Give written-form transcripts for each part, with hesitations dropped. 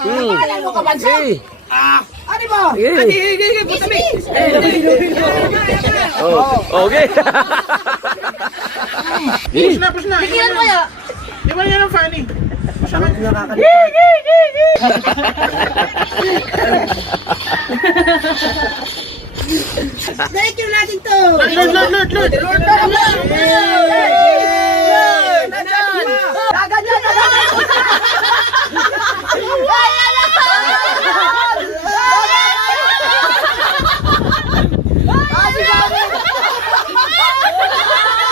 Alam mo ka bansa? Ano ba? Sige. Putabi. Okay. Push na. Pigilan mo ya. Di ba yan ang funny? Diretso natin to. Lord.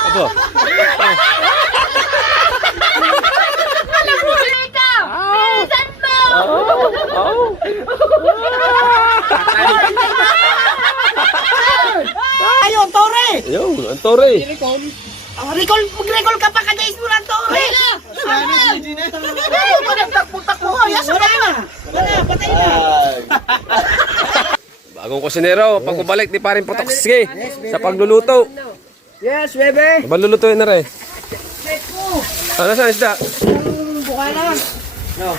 Apo. Ayun, Tore! Ayun, ang tore. Mag-recall ka pa kada mo lang, Tore! Ayun, takbo-takbo ko. Yes, wala na. Patay na. Bagong kusinero, pagkubalik ni parin Potoxke sa pagluluto. Yes, bebe. Malulutuin na rin. Ano saan isda? Bukala. No.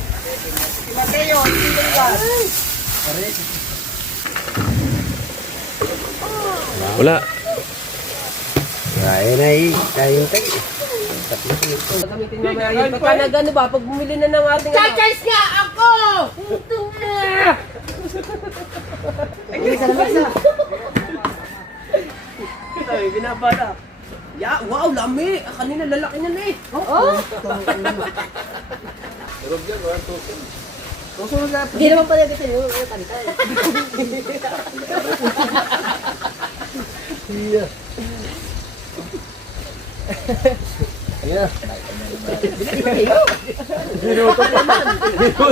Mateo, Wala. Pagka nagano ba, pag bumili na ng ating Chargers nga ako! Ay, binabala. Ya, wow, lami. Kanina lalaki na eh. Hindi naman pala dito yung pantay.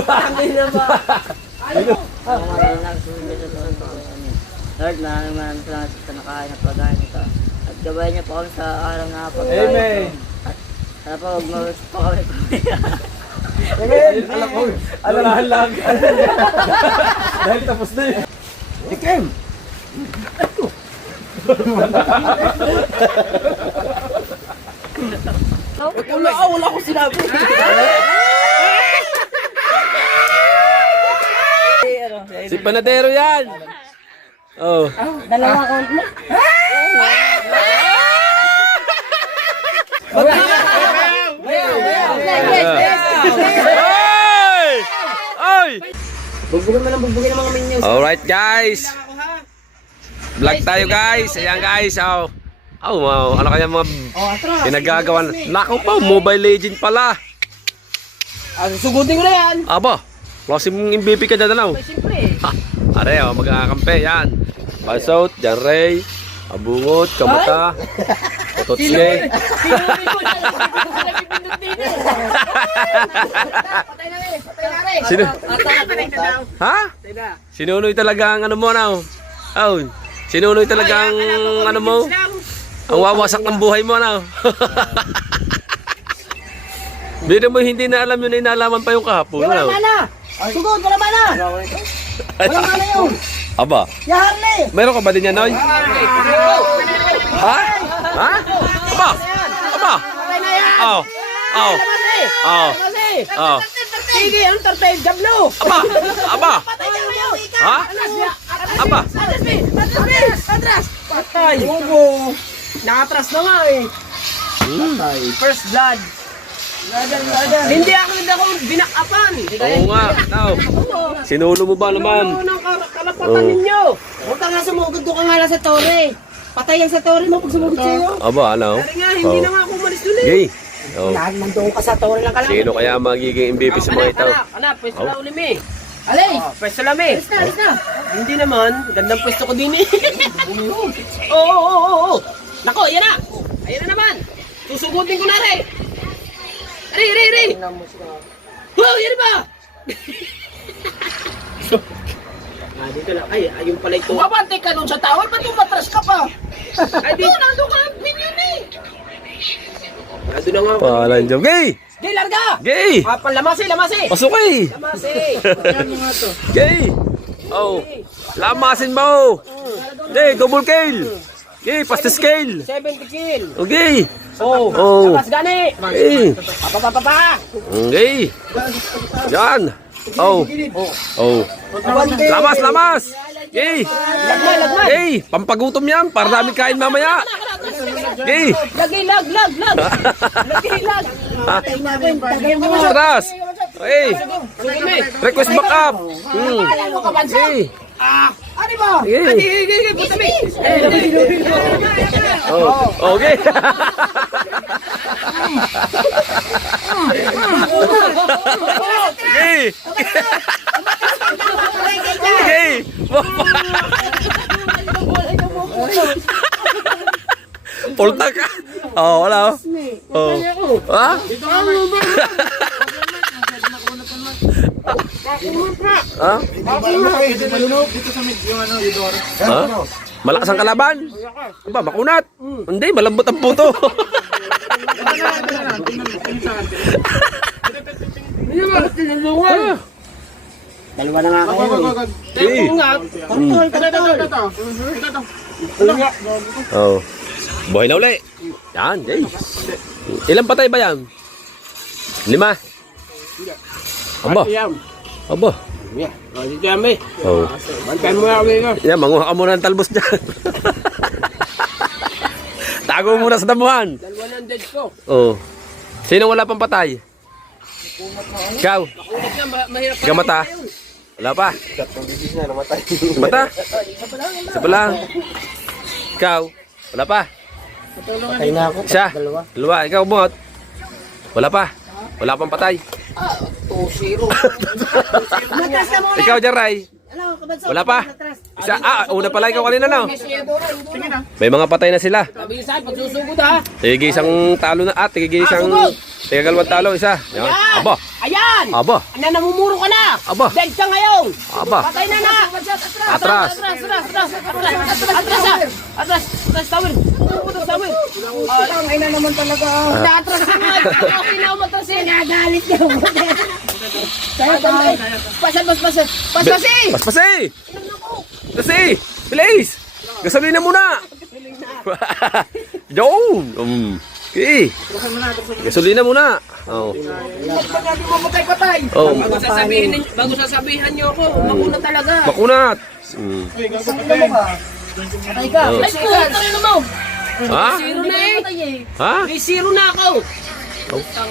Kanina ba? Lord, maraming salamat sa nakain at pagkain ito. At gabay niyo po kami sa araw na pagkain. Amen. Sana po, mag-mawas po kami. Alalahan lang. Dahil tapos na yun. Ikem! Wala ko sinabi. Si Panadero yan. Oh. Dalawa ko. Ay! Ay! Bugbugan mo ng bugbugan ng mga minions. Alright guys. Vlog tayo guys. Ayan guys. Oh. Oh, wow. Ano kaya mga pinagagawa? Nako pa, Mobile Legend pala. Sugutin ko na yan. Aba, klase mong MVP ka dyan ano? Siyempre. Ha, are oh, magkakampi. Yan. Pasot, Jan Ray, Abungot, Kamuta, Pototske. Sino? Ha? Sinunoy talaga ang ano mo na? Oh. Sinunoy talaga ang ano mo? Ang wawasak ng buhay mo na. Biro mo hindi na alam yun, inalaman pa yung kahapon. Wala mana! Sugod, wala mana! Wala mana yun! Aba, Ya Harley! meron ka ba din yan, Noy? Ha? Ha? Aba! Aba! Oh! Oh! Oh! Oh! Sige, ang tartay, gablo. Aba! Aba! Ha? Aba! Atras! Patay. Bobo. Nakatras na nga eh. First blood. Hindi ako binakapan. Oo nga, now. Sinulo mo ba naman? Ano ng kalapatan ninyo? Huwag ka nga sumugod doon ka nga lang sa Tore. Patay yan sa Tore mo pag sumugod sa'yo. Aba, ano? Dari nga, hindi na nga ako umalis dun eh. Gay. Oh. Lahat nandoon ka sa Tore lang ka lang. Sino kaya magiging MVP sa mga ito? Anak, pwesto na ulit eh. Alay! Pwesto lang eh. Alis na! Hindi naman, gandang pwesto ko din eh. Oo. Nako, yan na. Ayan na naman. Susugutin ko na rin. Ri. Wow, yan ba? Dito lang. Ay, ayun pala ito. Babante ka doon sa tower, ba't umatras ka pa? Ay, dito. Nandun ka minion eh! Nandun na nga. Palan dyan. Gay! Gay, larga! Gay! Lamasi. Pasok eh! Lamasi. Gay! Oh! Lamasin mo! Gay, double kill! Gay, fast scale! 70 kill. Okay! Oh. Oh! Lakas gani. Gay! Papa. Okay! Yan! Oh. Oh. Lamas, lamas. Gay. Gay, pampagutom yan. Para namin kain mamaya. Gay. Lagi, lag. Lagi, lag. Atras. Hey. Request back up. Hey. Ano ba? Hey. Putabi. Oh, okay. Hey. Hey. Pulta ka. Oh, wala. Oh. Ha? Ha? Dito sa mid, yung ano, Eudora. Ha? Malakas ang kalaban? Aba, makunat. Hindi, malambot ang puto. Dalawa na nga kayo. Hey. Ito. Oh. Buhay na uli. Yan, Jay. Ilang patay ba yan? 5? Aba. Aba. Oh. Yan, manguha ka muna ng talbos dyan. Tago muna sa damuhan. Dalawa ng dead ko. Oh. Sino wala pang patay? Ikaw. Ulit na, mahirap Ikaw mata. Wala pa. Mata. Isa pa lang. Ikaw. Wala pa. Patay na ako. Isa. Dalawa. Ikaw bungot. Wala pa. Wala pang patay. 2-0. Matras na muna. Ikaw, Jaray. Ano, kabanso? Wala pa. Isa. Una pala ikaw kanina, no? Sige na. May mga patay na sila. Sabi sa pagsusugod ha. Tigil isang talo na at tigil isang tigalawang talo isa. Yan. Aba. Ayan! Aba. Namumuro ka na! Aba. Dead ka ngayon! Aba. Patay na na! Atras. Atras, tawid! Tawid! Ay na naman talaga. Atras ka nga! Okay na umatras eh! Nagalit niyo. Paspasi! Paspasi. Paspasi. Bilis. Gasolina muna. Doon. Okay. Gasolina muna. Oh. Oh. Bago sasabihan niyo ako, makuna talaga. Makunat. Patay ka! Ay, puta rin mo! Ha? 0 na eh! Ha? May 0 na ako!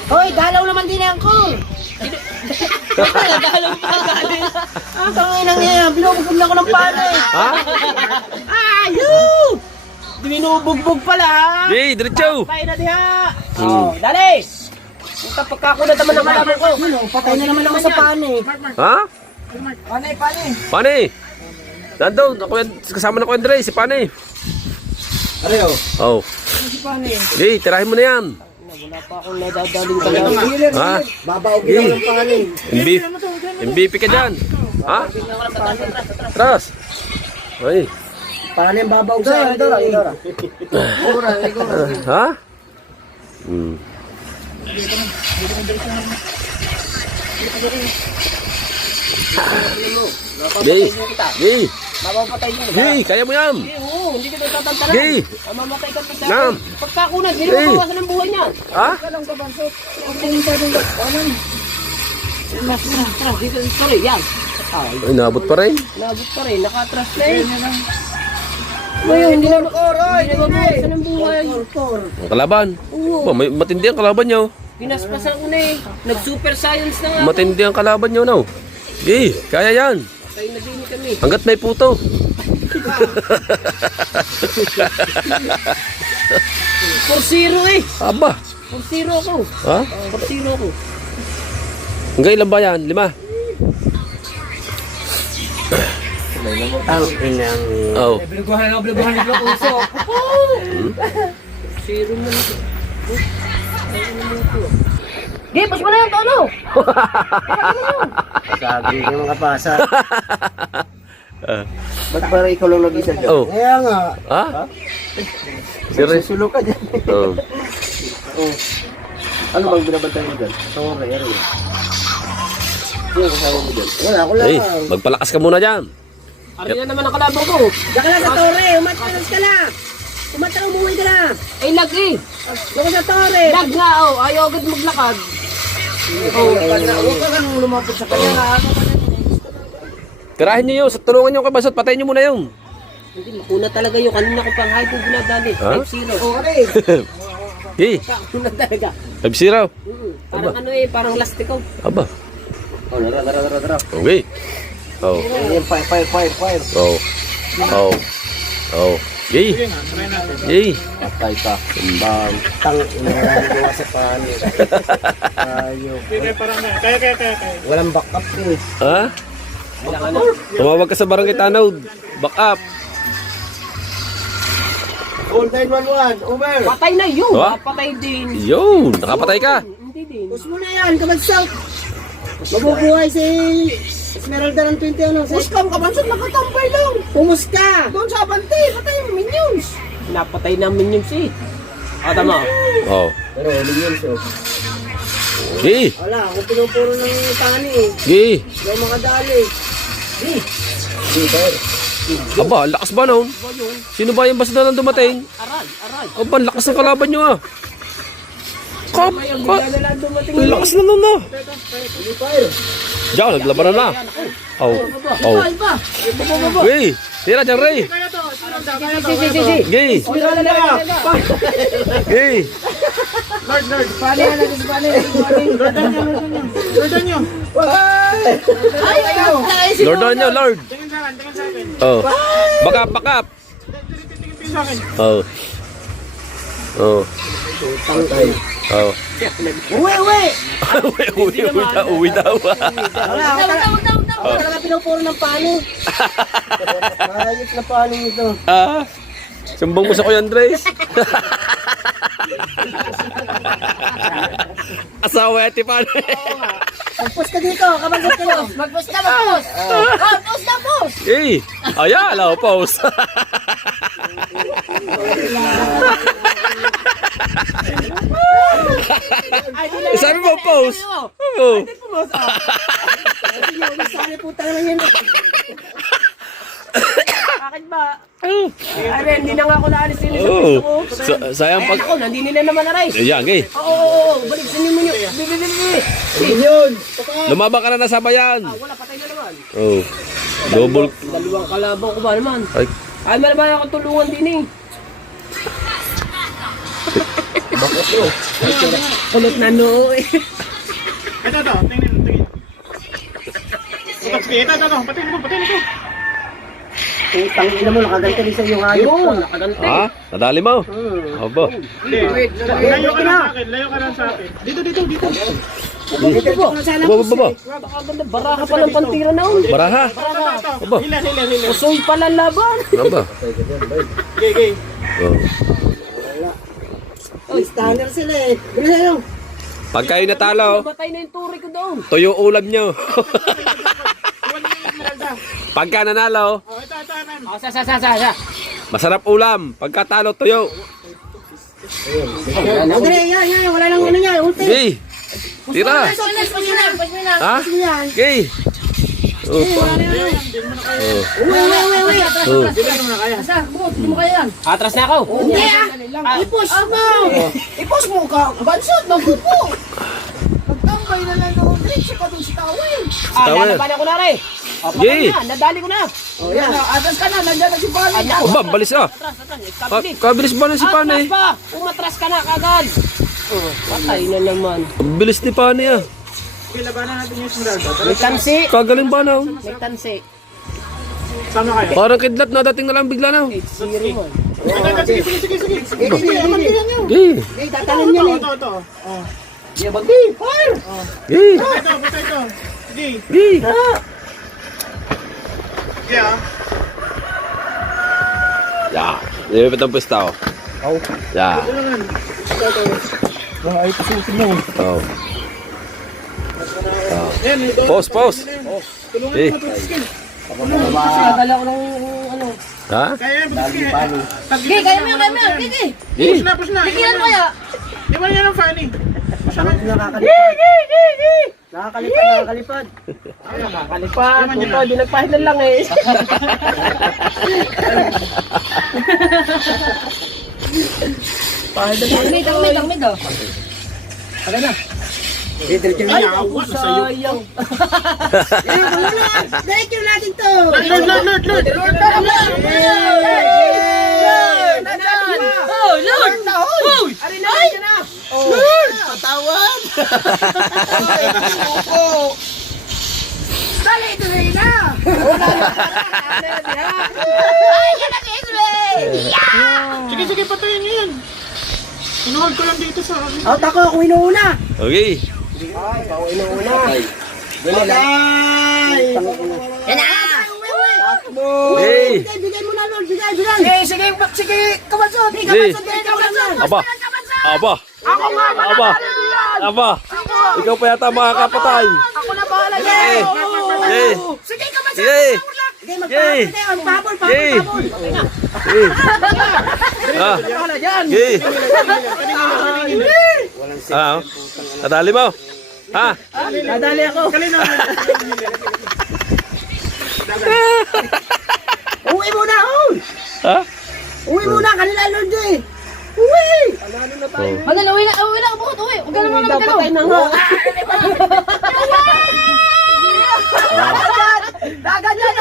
Hoy, dalaw naman din ako. Dalaw pa galing! Ang tanginang yan. Binubugod na ako ng panay. Ha? Ayun! Binubugbog pala ha! Yay, diretso. Patay na diha! Oh, dali! Punta pagkakunat naman ang kalaban ko! Patay na naman ako sa panay. Ha? Panay. Pani. Nandun, ako yan, kasama na ko Andre, si Pani. Ano? Oh. Yay, tirahin mo na yan. Wala pa akong nadadaling kalaban. Ha? Babaw ginaw ng panay. MVP ka dyan. Ha? Atras. Ay. Panay ang babaw sa Idora. Ha? Hmm. Yay. Yay. Mapapatay niyo. Yay, kaya mo yan. Oo, hindi kita tatantanan. Yay. Mamatay ka pagka. Nam. Pagkakunat, hindi Hey. mo mawasan ang buhay niya. Ha? Sorry, yan. Ay, nabot pa rin. Nabot pa rin, naka-atras na eh. Ngayon, hindi na mawasan ang buhay. Ang kalaban. Ba, may matindi ang kalaban nyo. Pinaspasan ko na eh. Nag-super science na nga. Matindi ang kalaban nyo, no? Yay, kaya yan. Patay na din kami. Hanggat may puto. 4-0 eh. Aba. 4-0 ako. Ha? 4-0 ako. Hanggang ilan ba yan? 5? Ang inang. Oh. Bilguhan na ng puso. 0 mo na. Gipos mo na yung tono. Sabi ko mga kapasa. Ba't parang ikaw lang nag-isa dyan? Oh. Kaya nga. Ha? Serious? Susulo ka dyan. Oh. Ano bang binabantay mo dyan? Sorry, ano yun? Ano kasama mo dyan? Wala, ako lang. Hey, magpalakas ka muna dyan. Ari na naman ang kalaban ko. Diyan ka lang sa tore, umatras ka lang. Umatras, umuwi ka lang. Ay, lag eh. Diyan ka sa tore. Lag nga oh. Ayaw agad maglakad. Huwag ka ganun lumapit sa kanya. Tirahin nyo yun. Tulungan nyo kay Basot. Patayin nyo muna yun. Hindi, makuna talaga yung kanina ko pang hype yung ginadali. Ha? 5-0. Okay. Okay. Kakuna talaga. 5-0. Parang ano eh, parang lastiko. Aba. Oh, dara. Okay. Oh. Ayan, fire. Oh. Oh. Oh. Yay. Sige nga, try natin. Yay. Patay ka. Bang. Tang, gawa sa panik. Ayok. Sige, parang na. Kaya. Walang backup eh. Ha? Tumawag ka sa barangay Tanaw. Back up. All 911, over. Patay na yun. Ha? Patay din. Yun. Nakapatay ka. Hindi din. Pus mo na yan, kabagsak. Mabubuhay si Esmeralda ng 20 ano. Push ka, kabansot, nakatambay lang. Pumus ka. Doon sa abante, patay yung minions. Napatay na minions eh. Tama. Oh. Pero uling yun, so. Okay. Wala, kung pinupuro ng tani eh. Okay. Hindi makadali. Aba, ang lakas ba nun? Sino ba yung basta na lang dumating? Aray. Aba, ang lakas ng kalaban nyo ah. Kap, ang lakas na nun ah. Diyan, naglabanan na. Oh. Oh. Gay, tira dyan, Ray. Gay. Gay. Lord. Paano yan natin si Paano? Lordan nyo. Lord nyo, Lord. Tingin sa akin. Oh. Bakap. Tingin sa akin. Oh. Oh. Oh. Uwi! Uwi daw. Wala, ako talaga pinupuro ng paano. Ayos na paano ito. Ah. Sumbong mo sa Kuya Andres. Asawa ati pa. Magpus ka dito, kabagsak ka lang. Magpus na, magpus. Magpus na, pus. Eh, ala, pause. Sabi mo pause. Oh. Sali po talaga yan. Bakit ba? Ay, hindi na nga ako naalis din sa Oh. gusto ko. Sayang Ay, pag... ako, nandini na naman aray. Ayan, gay. Oo. Balik sa ninyo nyo. Bibi. Yun. Lumabang ka na nasa bayan. Wala, patay na naman. Oh. Double. Dalawang kalaban ko ba naman? Ay. Ay, malaman ako tulungan din eh. Kulot na no eh. Ito. Tingin. Sige, ito. Patayin mo. Utang ina mo, nakaganti rin sa iyong hayop. Yun, nakagante. Ha? Nadali mo? Aba. Hindi. Layo ka lang sa akin. Dito. Baba. Baka ganda, baraha pa ng pantira na un. Baraha. Aba. Hila. Usoy pala laban. Aba. Gay. Oh. Stunner sila eh. Bilisan nyo. Pag kayo natalo, Batay na yung turi ko doon. tuyo ulam nyo. Iwan niyo yung Esmeralda. Pagka nanalo, Oh, ito. Amen. Sa. masarap ulam. Pagka talo, tuyo. Dali, yan. Wala nang ano niya. Ulti. Gay. Tira. Pas mo na. Ha? Gay. Oh. Uwi. Oh. Hindi mo kaya yan. Atras na ako. Hindi I-push mo. I-push mo ka. Bansot, magkupo. Magtambay na lang doon. Diretso ka doon sa tawin. Tawin. Lalaban ako na rin. Gay. Nadali ko na. Oh, yan. Atras ka na. Nandiyan na si Bali. Aba, balis ah. Atras. Kabilis. Kabilis ba na si Atras Panay? pa. Umatras ka na kagad. Patay na naman. Ang bilis ni Panay ah. Okay, labanan natin yung Esmeralda. May tansi. Kagaling ba na? May tansi. Sama kayo. Parang kidlat na dating na lang bigla na. 8-0 man. Sige. Mandiyan nyo. Gay. Hey, tatalon yan eh. Ito. Oh. Yeah, bagay. Fire. Gay. Ito. Gay. Gay. Yeah. Ya. Nilipit ang pista oh. Ya. Ay, pasukin mo. Oh. Yan, ito. Pause. Tulungan Eh. mo ito. Nadala ko ng ano. Ha? Kaya yan, butis ka. Gay, kaya mo yan. Gay. Gay. Push na. Tigilan mo kaya. Iwan niya ng Fanny. Nakakalipad. Nakakalipat. Puto, di nagpahilan lang eh. Pahilan lang. Tangmid oh. Aga na. Diretso na yan. Yawa, sayang. Diretso natin to. Lord. Oh, Lord! Uy! Ari na yan na. Lord! Patawad. Dali, ito na yun na. Ay, yan ang Sige, patayin niyo yan. Inuhod ko lang dito sa akin. Out ako, ako inuuna. Okay. Ako inuuna. Dali lang. Yan na. Hey. Bigay mo na, Lord. Bigay. Sige, kamasod. Hey. Aba. Ikaw pa yata makakapatay. Ako na bahala Eh. yan. Eh. Sige, kamasod. Yay. Yay. Pabol. Yay. Eh. Ah. Yay. Ah. Nadali mo. Ha? Nadali ako. Uwi muna, Ha? Uwi muna, kanila, Lord eh. Uwi! Madal, uwi na bukod, uwi. Huwag ka naman na magalaw. Dagat yan!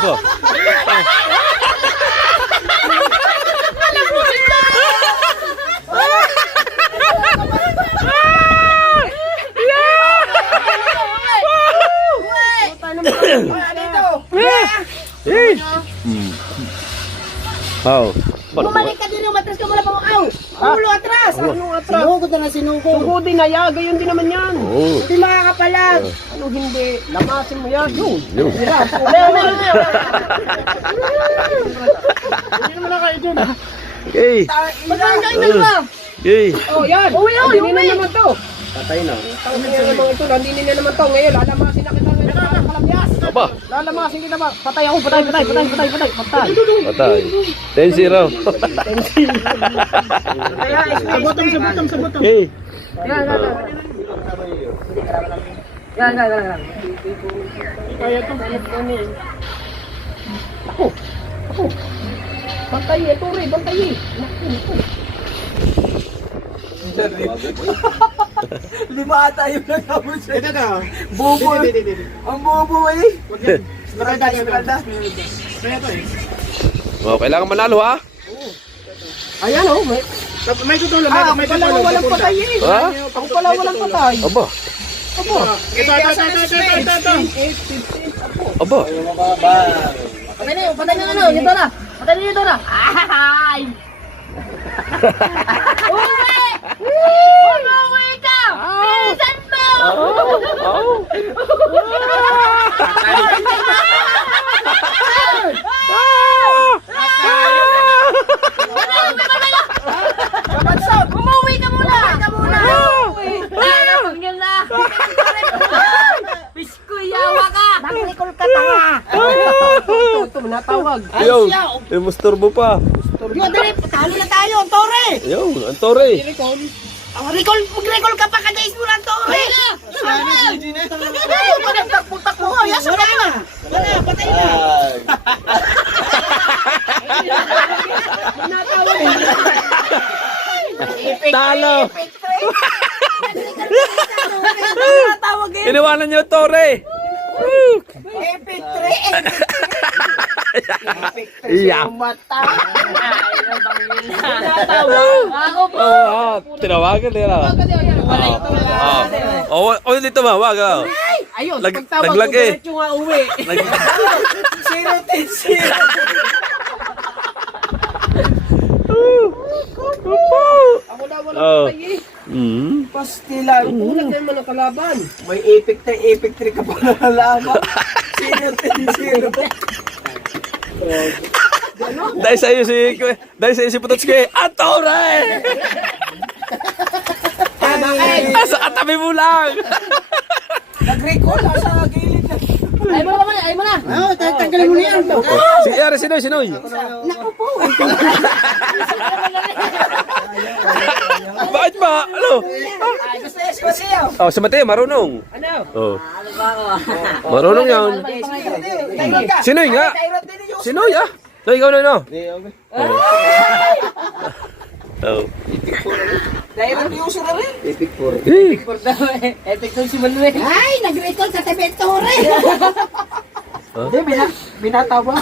Aba. Oh. Bumalik ka din yung matras ka mula pang aw! Ulo atras! Anong atras? Sinugod na sinugod. Sugodi na ya, gayon din naman yan. Oh. Hindi makakapalag. Ano hindi? Lamasin mo yan. Yun. Hindi naman na kayo dyan. Yay. Yay. Oh, yan. Uwi, Hindi na naman to. Patay na. Tangin na naman ito. Hindi na naman to. Ngayon, lalamasin na kita ngayon. Para kalamyas. Aba. Lalamasin kita ba? Patay ako. Patay. Patay. 10-0. Sa bottom. Yay. Yan. Kaya to. Bantay eh, Tore. Bantay eh. Lima ata yung nagabot siya. Ito. Bobo. Ang bobo eh. Esmeralda. Kaya to eh. Oh, kailangan manalo ha? Ayan oh. May tutulong. May Pala tutulong. walang patay eh. Ha? Ako pala walang patay. Aba. Ito. Aba. Patay na ano, yung Dora. Patay na yung Dora. Ay! Uwi! Umuwi ka! Bilisan mo! Oh. Umuwi ka muna! Yun na! Bisko, yawa ka! Nakikol ka tanga. Ito, natawag. Yo, yung musturbo pa. Yo, dali. Talo na tayo, Tore. Yo, ang tore. Mag-recall ka pa kada-is mo lang, Tore. Pagpuntak mo. Yes, wala na. Patay na. Talo. Tawag eh. Iniwanan niyo yung tore. Epic 3. Iya. Ako po! Tinawagan nila. Oh, dito ba? Wag. Ayun, Lag- pagtawag laglag ko, eh. diretso nga uwi. 0-10-0. Ako na walang Oh. patay eh. Pastilan. Ulag na naman ang kalaban. May epic 3 ka pa nalalaman. 0-10-0. Dahil sa iyo si Putotski. Atore! Sa katabi mo lang. Nag-recall sa gilid na. Ay mo na, ay mo na! Oo, tatanggalin mo na yan. Si Yari, Sinoy. Naku po. Bakit Bakit ba? Ano? Ay, gusto niya si Mateo. Oh, si Mateo, marunong. Ano? Oh. Ano ba ako? Marunong yan. Tyrod ka. Sino yun nga? Tyrod din yung Sino ya? No, ikaw na, no? Oh. Tyrod yung uso na rin. Epic 4. Eh. Epic to si Manuel. Ay, nag-recall sa Tebetore. Hindi, binatawa.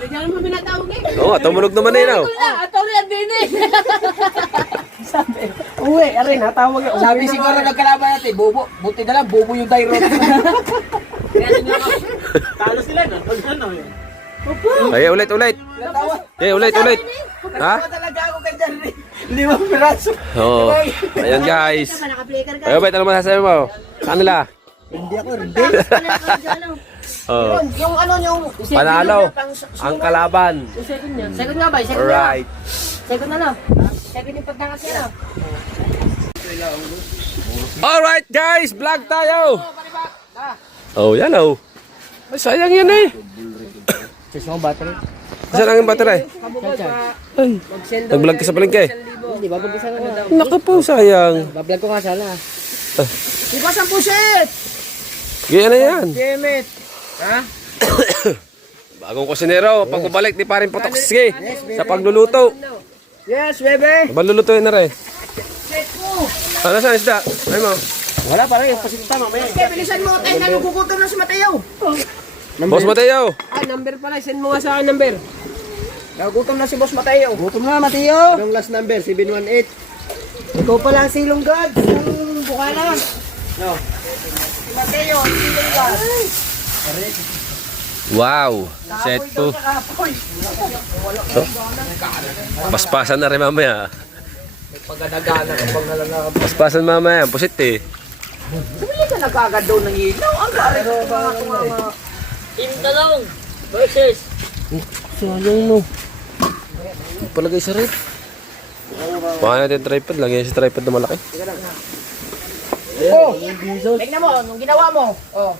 Bigyan mo binatawag eh. Oo, tumunog naman na yun, oh. Ato rin ang dinig. Uwe, aray, natawag ako. Sabi siguro nagkalaban natin, bobo. Buti na lang, bobo yung Tyrod. Talo sila na. Pag ano yun. Ay, ulit. Natawa. Eh, ulit. Ha? Natawa talaga ako kay Jerry. 5 piraso. Oo. Ayan, guys. Naka-flicker ka. Ayo, bet, ano masasabi mo? Sa kanila? Hindi ako rin. Oh. Yung ano yung... Panalo. Ang kalaban. Yung second niya. Second nga ba? Second na. Alright. Second na lang. Second yung pagtangas niya. Alright, guys. Vlog tayo. Oh, yan, oh. Ay, sayang yan, eh. Saan lang yung battery? Ay, nag-vlog ka sa palengke. Di ba? Pag-isa na daw. Naku po, sayang. Bablog ko nga sana. Iba sa pusit! Gaya na yan. Jemit. Ha? Bagong kusinero, pagbabalik ni Paring Potokski sa pagluluto. Yes, bebe! Paglulutuin na rin. Ano saan isda? Ay mo. Wala pa rin. Pasinta mamaya. Okay, bilisan mo tayo. Nagugutom na si Mateo. Boss Mateo. Ah, number pala. Send mo nga sa akin number. Nagugutom na si Boss Mateo. Gutom na, Mateo. Anong last number? 718. Ikaw pala ang silong god. Ang bukana. No. Si Mateo, ang silong god. Wow. Set to. Kapoy. Paspasan na rin mamaya. Pagkadagana kapag nalanakap. Paspasan mamaya. Pusit eh. Sumili ka na kagad daw ng ilaw. Ang gari ko mga Team Talong versus Sayang no. Palagay sa rep. Baka natin tripod. Lagyan sa tripod na malaki. Oh, tingnan mo, nung ginawa mo. Oh.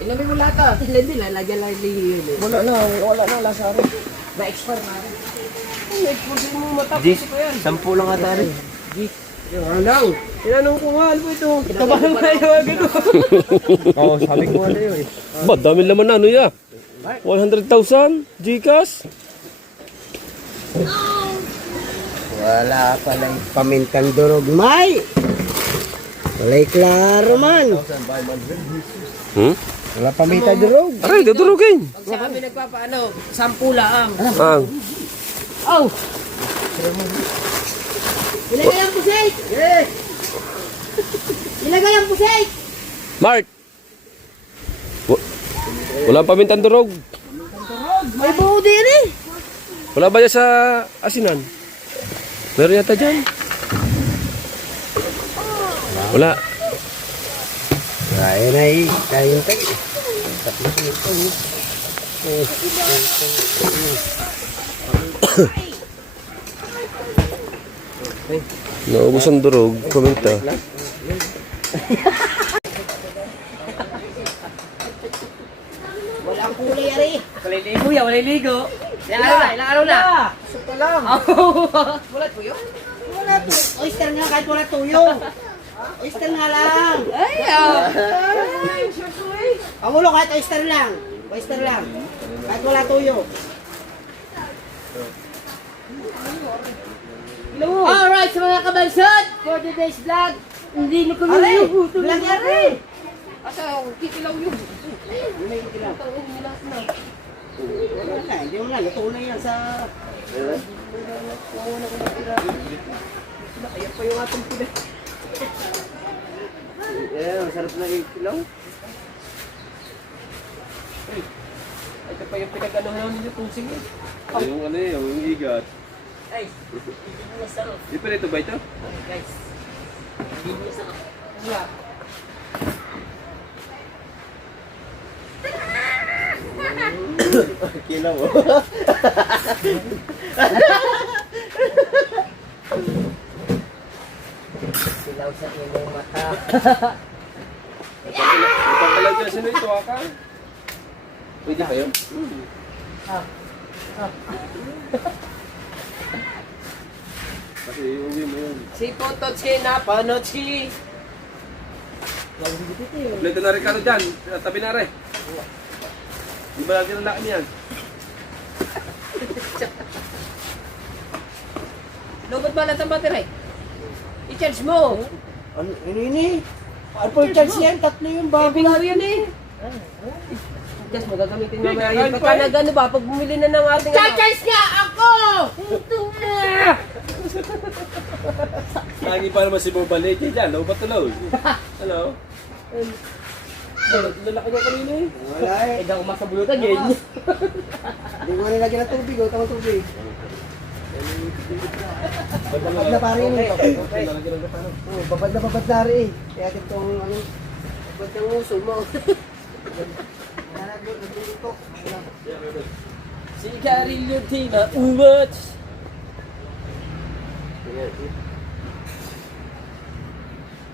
Ilamin mo lahat ah. Hindi na. Lagyan lang yun. Wala na, Lazaro. Na-expire na rin. Pwede mo matapos ko yan. 10 lang ata rin. Ano? Tinanong ko nga, ano ito? Ito ba naman yung gano'n? Oo, sabi ko ano yun eh. Ba, dami laman na. Ano ya? 100,000? Gcash? Wala palang pamintang durog, May. Walay klaro man. Hmm? Wala pamintang durog. Aray, dudurugin. Pag sa kami nagpapaano, 10 lang. Ang. Oh! ilagay ang pusay. Ilagay ang pusay. Mark. Wala pa mintang durog. May buo din eh. Wala ba dyan sa asinan? Meron yata dyan. Wala. Ayun ay, kain tayo. Naubos ang durog. Komenta. Wala ang kulay, ari. Walay ligo yan, walay ligo. Ilang araw na, ilang araw na. Suka lang. Wala po yun. Wala to. Oyster nga kahit wala tuyo. Oyster nga lang. Ay, Ang ulo kahit oyster lang. Oyster lang. Kahit wala tuyo. Alright, sa mga kabansot, for today's vlog, hindi ni ko Ari, nagugutom. vlog ari. asa, kikilaw yun. Wala, hindi mo na. Luto na yan sa... Ayan pa yung atong pila. Eh, masarap na ikilaw. Ito pa yung pinag-ano namin yung pusing eh. Yung ano yun, yung igat. Ay, Di pa ito ba ito? guys. Wala. Kilaw. Silaw sa inyong mata. Ito pala dyan, sino ito ka? Pwede pa yun? Kasi iuwi mo yun. Si Potochi na Panochi. Kompleto na rin ka dyan. Tabi na rin. Di ba lagi ng laki niyan? Lobot ba lahat ang battery? I-charge mo. Ano ini? Ano po yung charge yan? Tatlo yung bago. Bingaw yan eh. Just mo gagamitin mo mamaya yun. Pagka nag-ano ba, pag bumili na ng ating ano. Charge nga ako! Ito na! Lagi pa naman si Bobalik. Yan, low ba tuloy? Hello? Lalaki na kanina eh. Wala eh. Ikaw masabulutan ganyan. Hindi mo nilagyan ng tubig. O, tamang tubig. Babad na pare yun eh. Babad na rin eh. Kaya itong ano. Ba't ang uso mo? Nagluto. Si Carillo Tina, umat!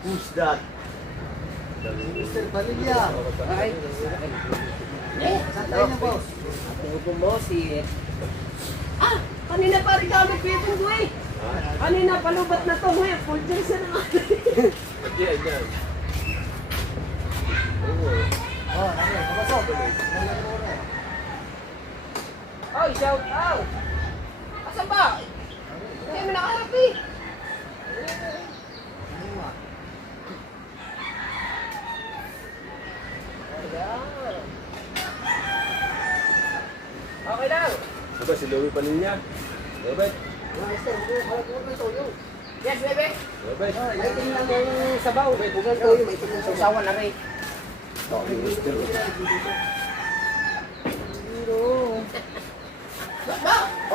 Who's that? Mr. Palilla. Ay, Saan tayo na boss? tubo mo si... Ah! Kanina pa rin kami pitong ko eh! Kanina palubat na to ngayon, full drinks na naman. Yan, yan. Oh, ano? Kamasok. Oy, shout out! Asan ba? Hindi mo nakaharap eh! Ayan. Okay lang! Diba si Louie pa niya? Robert? Yes, bebe! Robert? May tingnan mo yung sabaw. May bugal ko yung may tingnan sa Usawa na rin. O,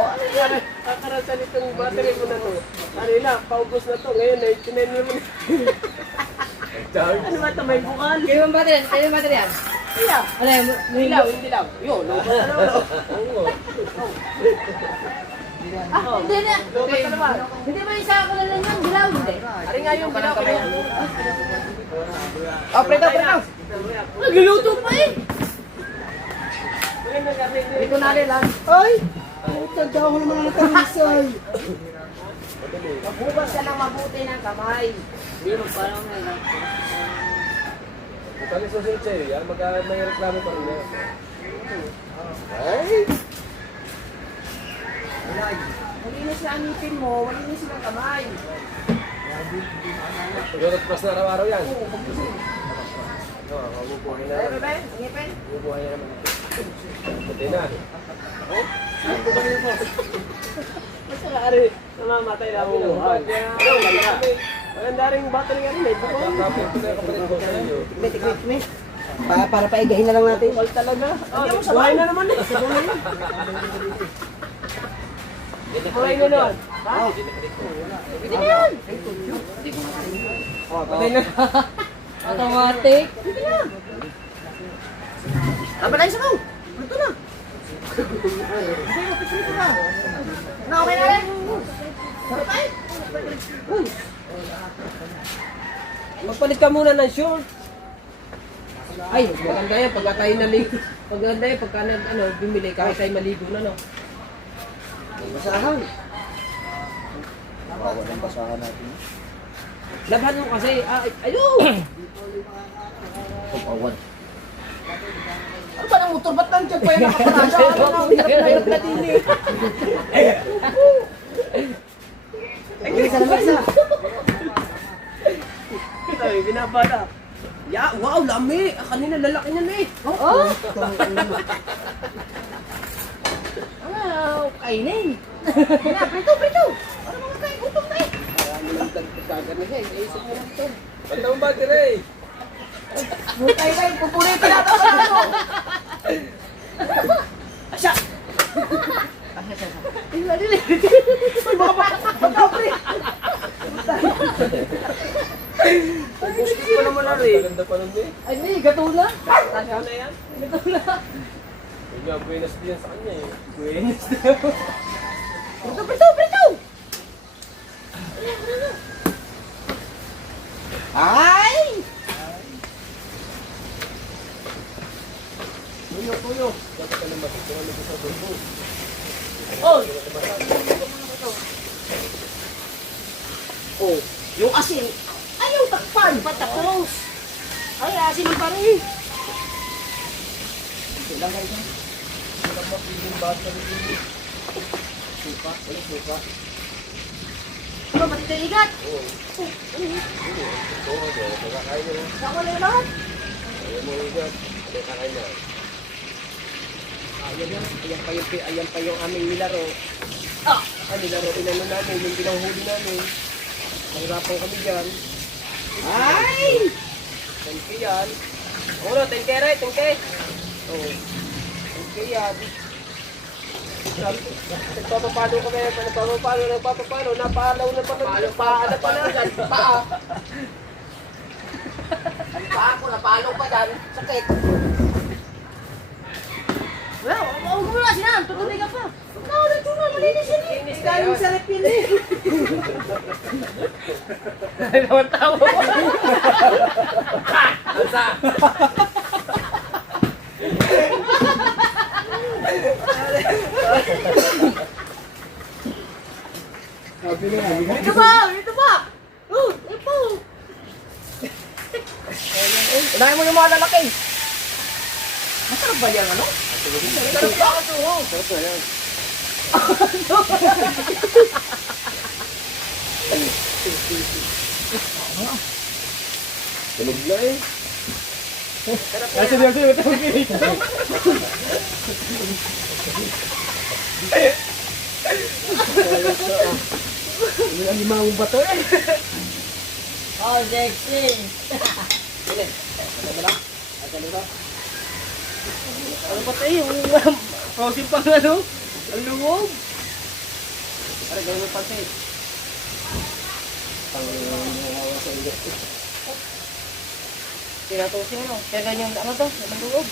ano yan? Kakaratan itong battery mo na to. Kanina, paubos na to. Ngayon, 99 naman. Ano ba ito? May bukal? Kaya yung battery? Kaya yung battery yan? Ilaw! Ano yan? Ilaw, hindi lang. Yun, lubos na naman. Hindi na. Lubos na naman. Hindi ba isa ako na lang yan? Dilaw, hindi. Ari nga yung bilaw. Oh, preto, preto. Nagluluto pa eh. Ito na rin lang. Ay! Tanda ko naman ang tamisay. Magbukas ka ng mabuti ng kamay. Hindi mo parang Kami susunod sa'yo yan. May reklamo pa rin yan. Ay! malinis na ang ngipin mo, malinis na ang kamay. Pagkakot pas na araw-araw yan. Mabubuhay na. Ay, bebe, ngipin. Mabubuhay na naman. Pati na. Basta ka ari, namamatay na ako. Maganda rin yung battery nga rin eh. Kapit ko na kapatid ko sa inyo. Para paigahin na lang natin. Bukal talaga. Buhay na naman eh. Buhay na naman. Ha? Pwede na yun. Patay na. Automatic. Tama tayo sa mo. Ito na. Na, okay na rin. Magpalit ka muna ng short. Ay, maganda yan pagka tayo naligo. Maganda yan pagka bumili kahit tayo maligo na, no? Basahan. Bawa ng basahan natin. Labhan mo kasi, ayun! Pag-awan. Ano ba ng motor? Ba't nandiyan pa yan nakaparada? Ano na? Hirap na din eh. Ay, isa naman isa. Ay, binabada. Ya, wow, lami! Kanina lalaki na eh. Oh? Wow, kainin. Kaya, prito! Ano mga tayo? Gutom tayo! Marami lang tagkagan na siya. Isip mo lang ito. Pagka mong battery! Butay tayo. Pupulitin natin sa ano. Asya! Gusto ko naman na rin. Ganda pa nun eh. Ay, may gatula. Tasya na yan. Gatula. Yung nga, buenas din sa kanya eh. Buenas na. Prito. Ay! Tuyo. Dapat ka naman matutunan mo sa bumbo. Oy! asin. Ayaw takpan. Patapos. Ay, asin ang pare. Ano ba dito igat? Ako na lahat. Ayan pa yung aming nilaro. Nilaro inano namin, yung pinanghuli namin. Mahirapan kami dyan. Ay! 10K yan. Oo na, 10K rin, 10K. Oo. 10K yan. Nagpapapalo kami, nagpapapalo, napalaw na pa na, paala pa na. Paa. Paa ko, napalo pa dyan. Sakit. Wala, huwag mo na sinan. Tutuloy ka pa. Nakaulit ko na, malinis yan eh. Inis galing sa repin eh. Dahil naman tao. Ansa? Dito ba? Dito ba? Ito. Unahin mo yung mga lalaki. Masarap ba yan, ano? Masarap ba ako to? Sarap na yan. Tunog na eh. Kasi di ako ito mag-iit. Limang ba to eh? Oh, sexy. Ano ba tayo? Frozen pang ano? Ang lungog. Para gawin mo pansit. Tinatosin mo. Kaya ganyan, ano to? Ang lungog.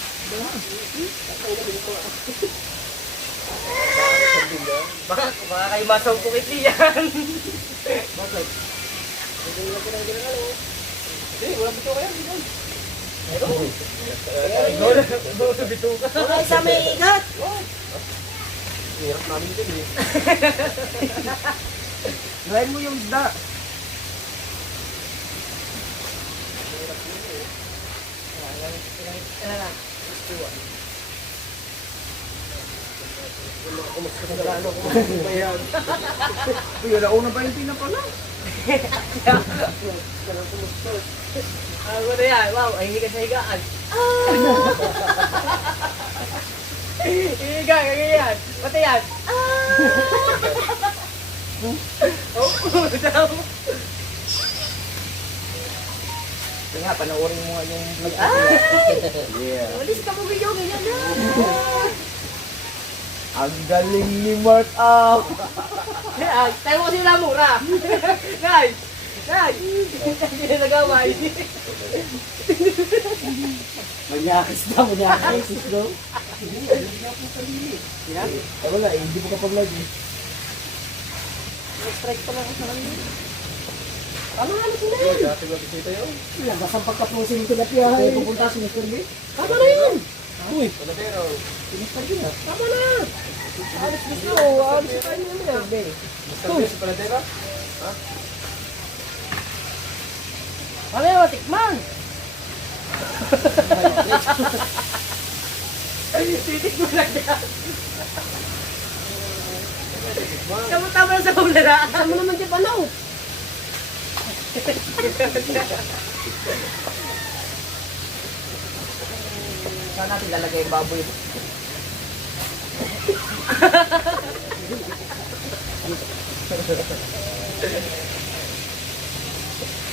Baka kayo masawpukit niyan. Bakit? Hindi, wala bito kaya. Wala isa may igat. Hirap namin din eh. Gahin mo yung isda. Uy, nauna pa yung pinapala. Ano na yan? Wow, ay hindi ka sa higaan. Higa, ganyan. Pati yan. Oh, daw. Kaya panoorin mo nga yung vlog. Yeah. Walis ka mo video, ganyan na. Ang galing ni Mark up. Ay, tayo mo sila mura. Nay! Nay! Hindi na nagaway. Manyakis na, manyakis. Bro. Ay wala eh, hindi mo ka pag-vlog eh. Strike pa lang sa kanila. Ano nga na sila yun? Yan, basta pagkapusin ko na piya ay pupunta si Mr. B. Tama na yun! Uy! Si Mr. B na. Tama na! Alis gusto, alis sa kanya naman. Ano yung matikman? Titik mo lang yan. Tama-tama lang sa kulera. Ano naman dyan palaw? Saan natin lalagay yung baboy?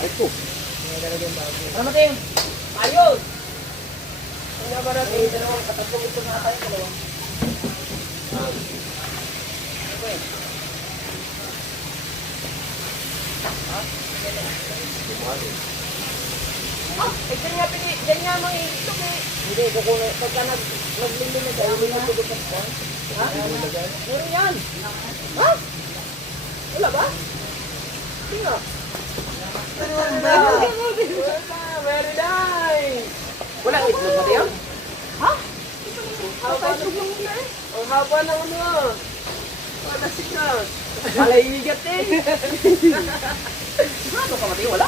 Ay po. Ano mating? Ayun! Kanya ba natin? Dalawang katatlong ito na tayo. Dalawang. Okay. Eh, dyan nga mga itlog eh. Hindi, kukunin. Pagka naglili na tayo, may natugot na po. Ha? Meron yan. Ha? Wala ba? Hindi nga. Very nice. Wala, itlog ba tayo? Haba ng muna eh. Ang haba ng ano. Wala siya. Malaigat eh. Ano ka mati? Wala?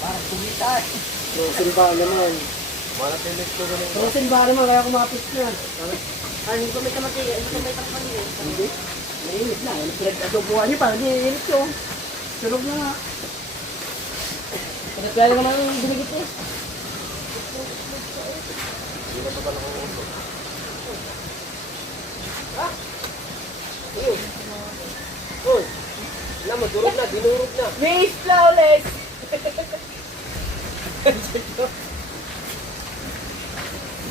Parang kumita eh. Frozen bar naman. Frozen bar naman, kaya kumapit na. Hindi ko may kamati. Hindi ko may takpan eh. Hindi. Mainit na. Pinag-adobuhan niyo pa. Hindi, init yun. Sunog na nga. Pinagkaya naman ang binigit eh. Uy! Alam mo, durog na, dinurog na. May flawless.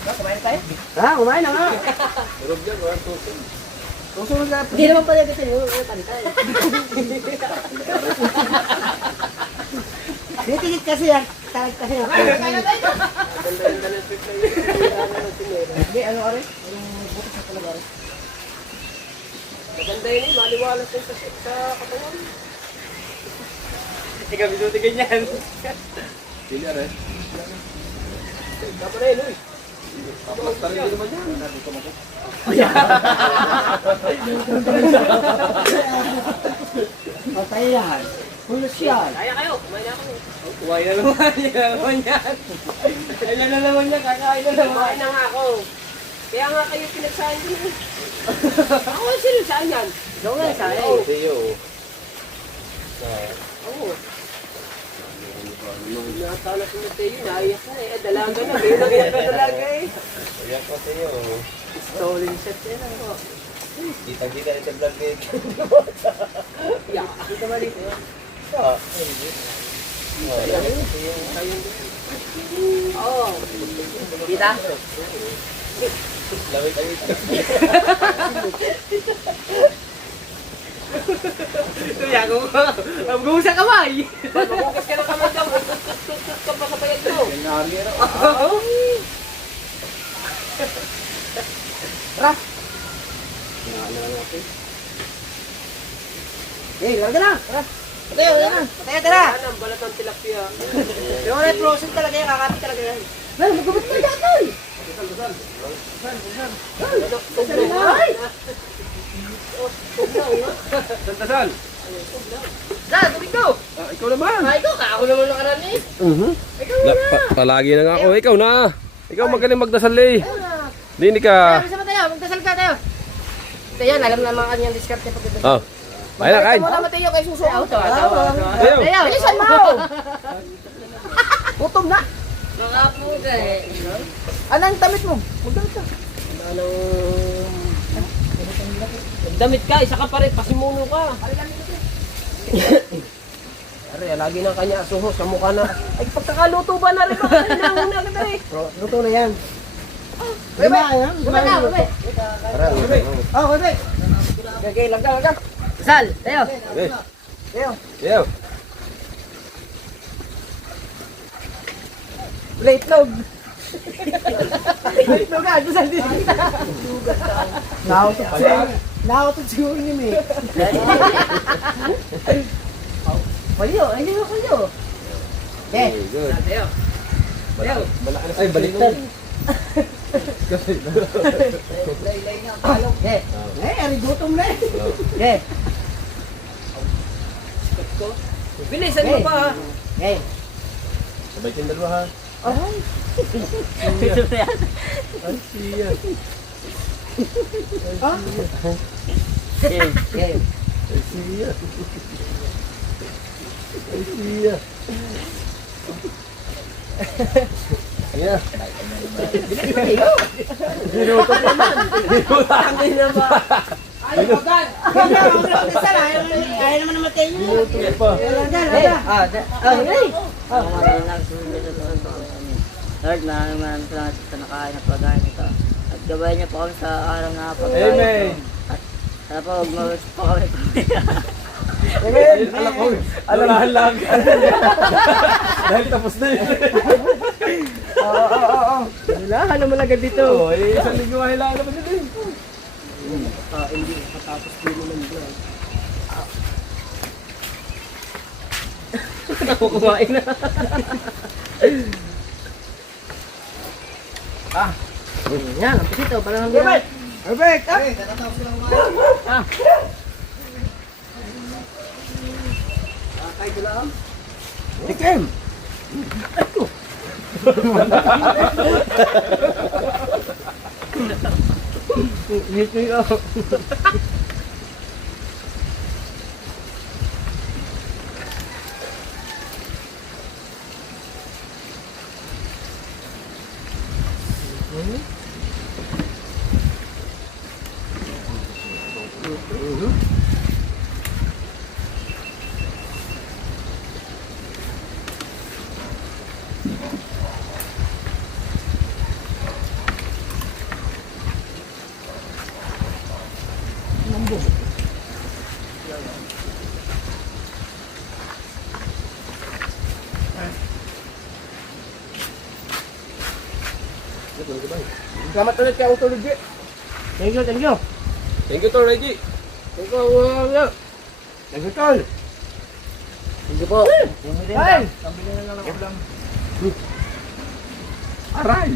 Kumain tayo? Ha? Kumain na nga. Durog yan, walang tusin. Susunod na. Hindi naman pala gusto nyo. Pantay. Titigit kasi yan. Talag kasi yan. Ganda ng trip na yun. Kailangan ng tinera. Hindi, ano ka rin? Anong buto sa talaga rin? Maganda yun eh, maliwalas din sa katawan. Hindi kami tutigin yan. Pili rin. Tama na yun, uy. Paplastarin din naman yan. Patay yan. Pulos yan. Kaya kayo, kumain na ako. Kumain na naman yan. Kailan na naman yan. Kakain na Kumain na nga ako. Kaya nga kayo pinagsahin ko eh. Ako ang sinusaan yan. Ikaw nga sa akin. Oo, Teo. Oo. Nakatala si Mateo, naiyak na eh. Dalaga na, may nangyayak na dalaga eh. Ayan ko, Teo. Stolen set yan ako. Kita-kita ito vlog eh. Iyak. Kita ba dito? Oo. Kita? Lawit ang ito. Kaya ko. Magbuhos sa kamay. Magbuhos ka ng kamay daw. Tut ka pa sa bayad mo. Oo. Tara. Eh, larga na. Tara. Patay, wala na. Patay, tara. Yan ang balat ng tilapia. Yung wala frozen talaga yan. Kakapit talaga yan. Well, magkabot mo datoy. Ay! Santasan. Dad, tubig ko. Ikaw naman. Ay, ito. Ako naman nakaraan eh. Palagi na nga ako. Ikaw na. Ikaw magaling magdasal eh. Hindi ka. Sama tayo. Magdasal ka tayo. Ito yan. Alam naman kanyang discard niya pagdating. Oh. Ayun na, kain. Muna Mateo kay suso. Ayaw. Tayo. Bilisan mo! Gutom na. Mga puta eh. Anong tamit mo? Damit ka, isa ka pa rin, pasimuno ka. Are, lagi na kanya asuhos sa mukha na. Ay, pagkakaluto ba na rin ba? Hinahon na kita eh. Luto na yan. Diba? Baba na, baba. Oh, bebe. Okay, langga. Sal, tayo. Okay. Leo. Ayaw. Plate log. Plate log ka. Gusto din. Nakautot siguro niyo eh. Kayo. Eh. Good. Tayo. Ay, baliktad. Ari gutom na eh. Bilisan mo pa ha. Sabay kayong dalawa ha. Yeah. Ayaw naman namatay niyo. Lord, maraming salamat sa nakain na pagkain ito. At gabayan niyo po kami sa araw na pagkain. Amen. Sana po, mag-mawas po kami. Alam ko. Alalahan lang. Dahil tapos na yun. Wala naman agad dito. Oo, isang linggo kailangan naman din. Hindi patapos din naman doon. Ako kumain na. Yan, ang pisito. Parang ang gano'n. Perfect! ko lang. Tikim! Dito yun. Salamat ulit kay Auto Luigi. Thank you, thank you. Thank you, Tol Reggie. Thank you, Thank you, tol! Sige po. Ay! Aray!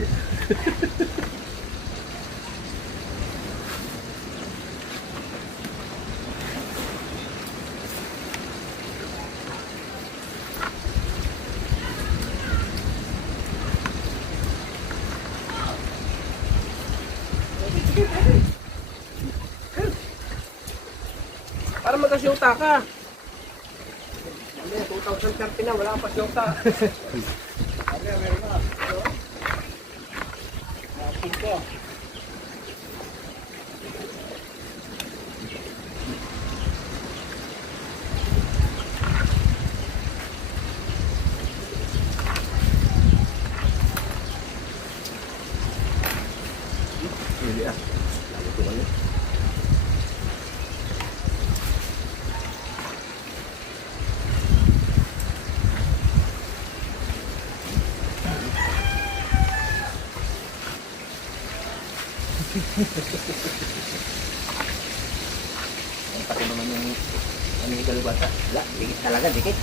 Para magkasyota ka. Ano, 2030 na, wala pa syota. Pati naman yung ano yung kalubata. Wala, dikit talaga, dikit.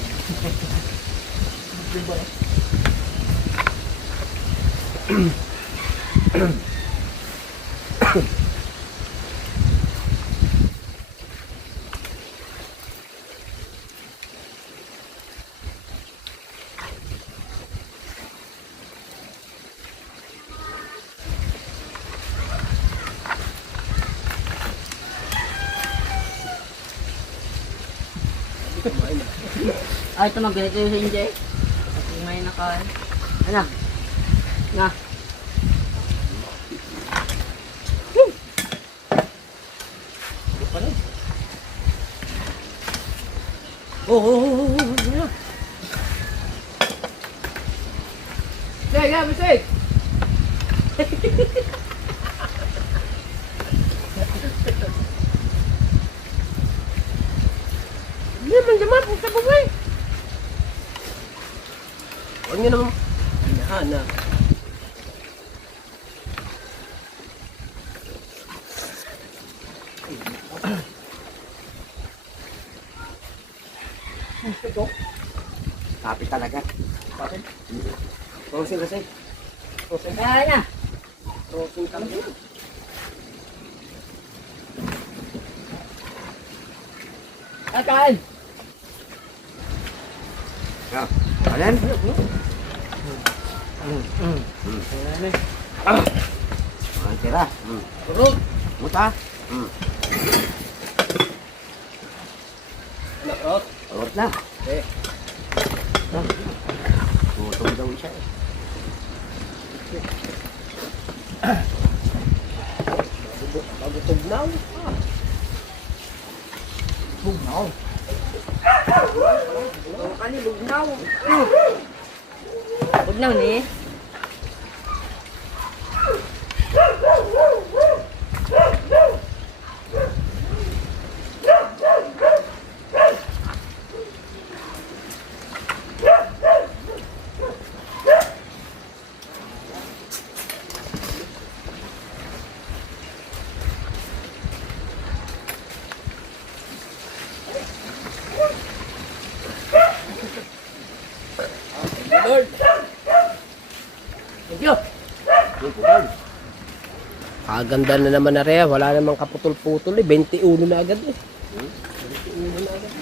Ay, ito ganito yung hindi. Kasi may nakain. Ano? Na. Yeah, mistake. Hindi man naman po sa bumay. Huwag niyo naman. Hana. Kapit talaga. Bakit? Frozen kasi. Frozen. Kaya na. Frozen kami. Ay, kain. Alin? Ang tira. Turog. Muta. Nakrot. Urot na. Eh. Tutong daw siya eh. Bago tugnaw. Bugnaw. Ito ka ni Lugnaw. Lugnaw ni. Lord. Thank you. Kaganda na naman na rin. Wala namang kaputol-putol eh. 21 na agad eh. 21 na agad.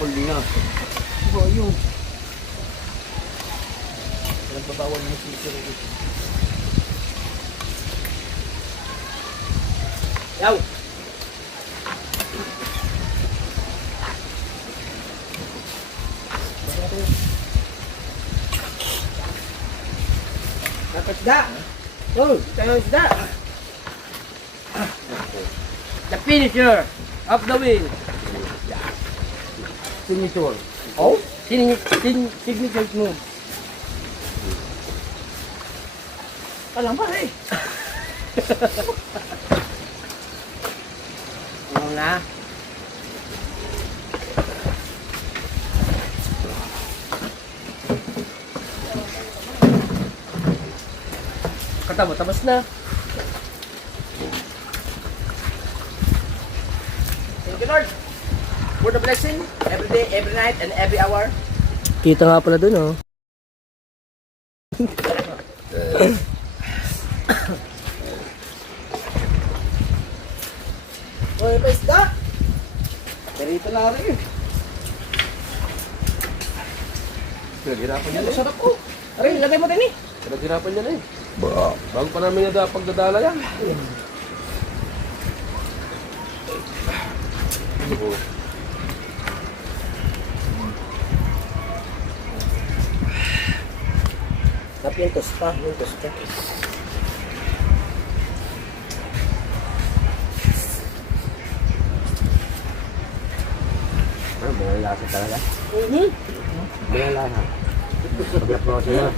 Pulli na. Oh, yun. Nagbabawan ng sisir. Yaw! Isda! Oh, tayo isda! The finisher of the wheel. Signature. Oh? Signature mo. Alam ba eh. Ano na? Katamo, tapos na. Thank you, Lord, for the blessing every day, every night, and every hour. Kita nga pala dun, oh. Oy, pa isda! Perito na rin. Pinaghirapan niya Sarap ko. Aray, lagay mo din eh. Pinaghirapan niya na eh. Bago pa namin na pagdadala yan. Napintos pa, pintos pa. May lasa talaga. Mhm. May lasa. Pag-approach na.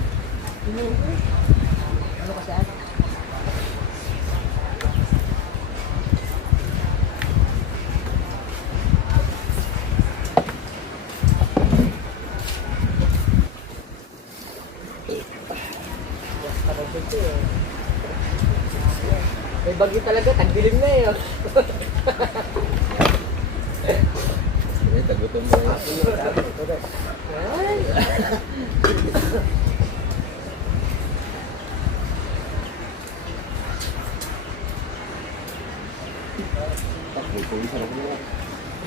May bagyo talaga, tagdilim na eh. Tagutom mo na.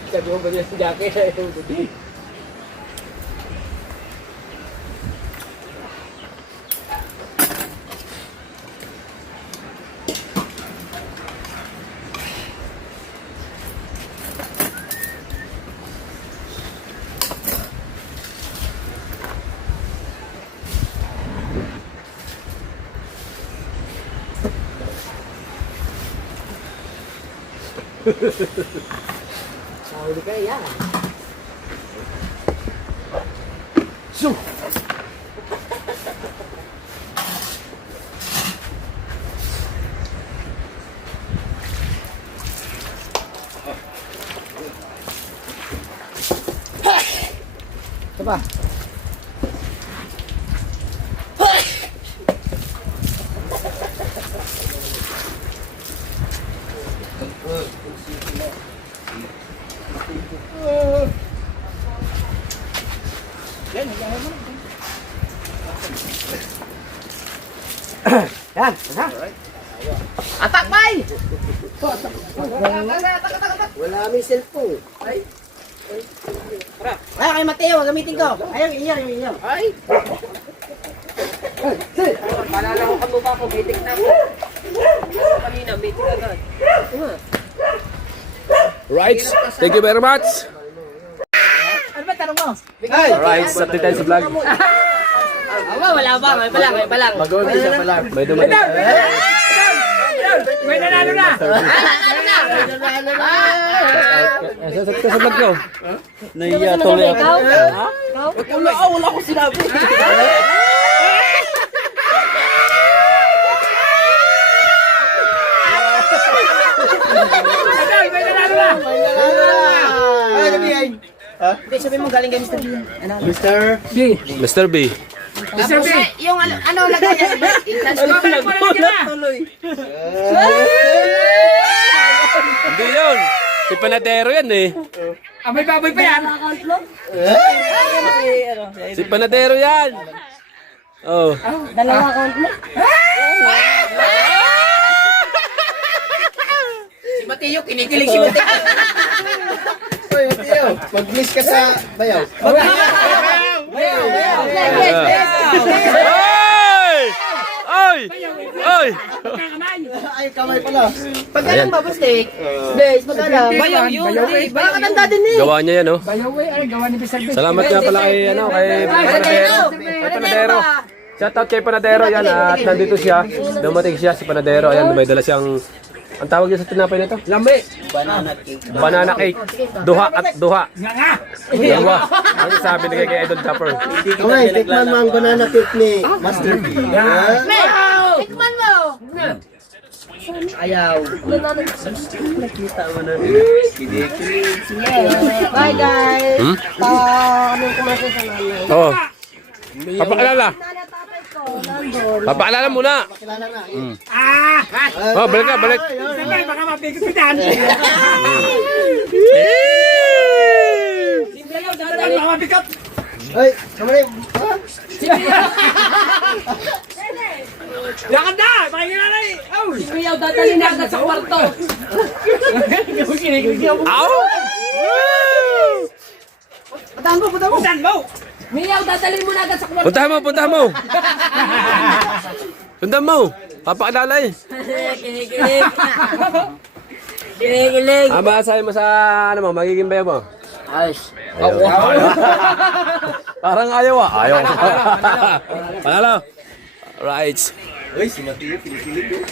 Sabi mo ba niya si Jackie na ito? Sahuli ka yan. Ito ba? Yan, ha? Atak, bay! Wala kami cellphone. Ay. Ay, kay Mateo, gamitin ko. Ayaw, iyan. Ay! Paalala ko kamo pa ako, meeting na ako. Kanina, meeting agad. Right, thank you very much. Ano ba tanong mo? Alright, update tayo sa vlog. Wala ba? May palang. Mag-on siya pala. May dumating. May nanalo na! Sa vlog ko. Naiya tuloy ako. Wala ko sinabi. May nanalo na! Ay, gabihin. Hindi, sabihin mo galing kay Mr. B. Ano? Mr. B. Tapos, yung ano lagay niya? Tuloy. Hindi yun. Si Panadero yan eh. May baboy pa yan. Si Panadero yan. Oh. Dalawa account mo? Si Mateo, kinikilig si Mateo. Uy, Mateo. Mag-miss ka sa bayaw. Ay! Ay! Ay, kamay pala. Pag alam ba, Bustik? Bes, pag alam. Bayaw yun. Baka katanda din eh. Gawa niya yan, oh. Bayaw ay gawa ni Mr. Beast. Salamat nga pala kay, ano, kay Panadero. Kay Panadero. Shoutout kay Panadero, yan, at nandito siya. Dumating siya, si Panadero. Ayan, may dala siyang, ang tawag niya sa tinapay nito? Lami. Banana cake. Duha at duha. Dalawa. Ano sabi ni kay Idol Chopper? Kamay, tikman mo ang banana cake ni Master P. Tikman mo! Ayaw. Bye guys! Hmm? Anong kumasa sa nanay? Oo. Papaalala. Nanatapay ko, nandun. Papaalala muna. Kilala na. Oh, balik ka, balik. Sabay, baka mapigit ko dyan. Baka mapikat. Ay, kamay. Lakad na! Pakinggan na rin! Aw! Si Kuyaw dadalhin na agad sa kwarto. Ow! Patahan mo! Patahan mo! Miyaw, dadalhin mo na agad sa kwarto. Puntahan mo, puntahan mo. Sundan mo. Papaalala eh. Kinikilig. Kinikilig. Maasahin mo sa, ano mo, magiging bayo mo. Ayos. Parang ayaw ah. Ayaw. Panalo. Right. Uy, si Mateo, pinipilig.